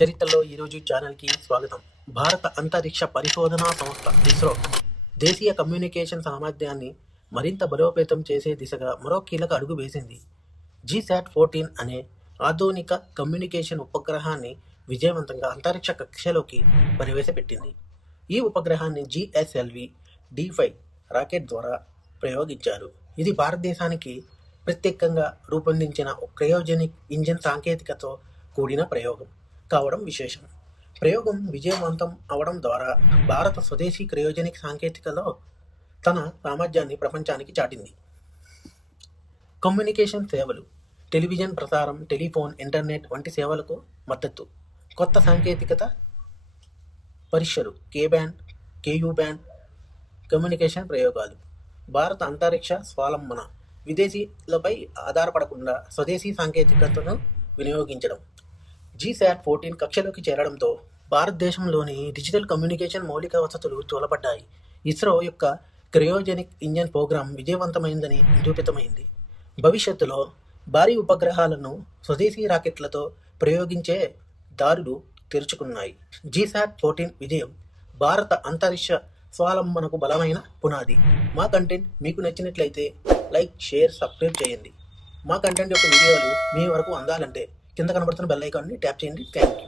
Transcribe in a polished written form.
చరిత్రలో ఈరోజు ఛానల్కి స్వాగతం. భారత అంతరిక్ష పరిశోధనా సంస్థ ఇస్రో దేశీయ కమ్యూనికేషన్ సామర్థ్యాన్ని మరింత బలోపేతం చేసే దిశగా మరో కీలక అడుగు వేసింది. GSAT-14 అనే ఆధునిక కమ్యూనికేషన్ ఉపగ్రహాన్ని విజయవంతంగా అంతరిక్ష కక్షలోకి ప్రవేశపెట్టింది. ఈ ఉపగ్రహాన్ని GSLV-D5 రాకెట్ ద్వారా ప్రయోగించారు. ఇది భారతదేశానికి ప్రత్యేకంగా రూపొందించిన క్రయోజెనిక్ ఇంజిన్ సాంకేతికతో కూడిన ప్రయోగం కావడం విశేషం. ప్రయోగం విజయవంతం అవడం ద్వారా భారత స్వదేశీ క్రయోజెనిక్ సాంకేతికలో తన సామర్థ్యాన్ని ప్రపంచానికి చాటింది. కమ్యూనికేషన్ సేవలు, టెలివిజన్ ప్రసారం, టెలిఫోన్, ఇంటర్నెట్ వంటి సేవలకు మద్దతు. కొత్త సాంకేతికత పరీక్షలు, K-బ్యాండ్, KU బ్యాండ్ కమ్యూనికేషన్ ప్రయోగాలు. భారత అంతరిక్ష స్వావలంబన, విదేశీలపై ఆధారపడకుండా స్వదేశీ సాంకేతికతను వినియోగించడం. GSAT-14 కక్షలోకి చేరడంతో భారతదేశంలోని డిజిటల్ కమ్యూనికేషన్ మౌలిక వసతులు చూలబడ్డాయి. ఇస్రో యొక్క క్రయోజెనిక్ ఇంజన్ ప్రోగ్రాం విజయవంతమైందని నిరూపితమైంది. భవిష్యత్తులో భారీ ఉపగ్రహాలను స్వదేశీ రాకెట్లతో ప్రయోగించే దారులు తెరుచుకున్నాయి. GSAT-14 విజయం భారత అంతరిక్ష స్వావలంబనకు బలమైన పునాది. మా కంటెంట్ మీకు నచ్చినట్లయితే లైక్, షేర్, సబ్స్క్రైబ్ చేయండి. మా కంటెంట్ యొక్క వీడియోలు మీ వరకు అందాలంటే కింద కనబడుతున్న బెల్ ఐకాన్ని ట్యాప్ చేయండి. Thank you.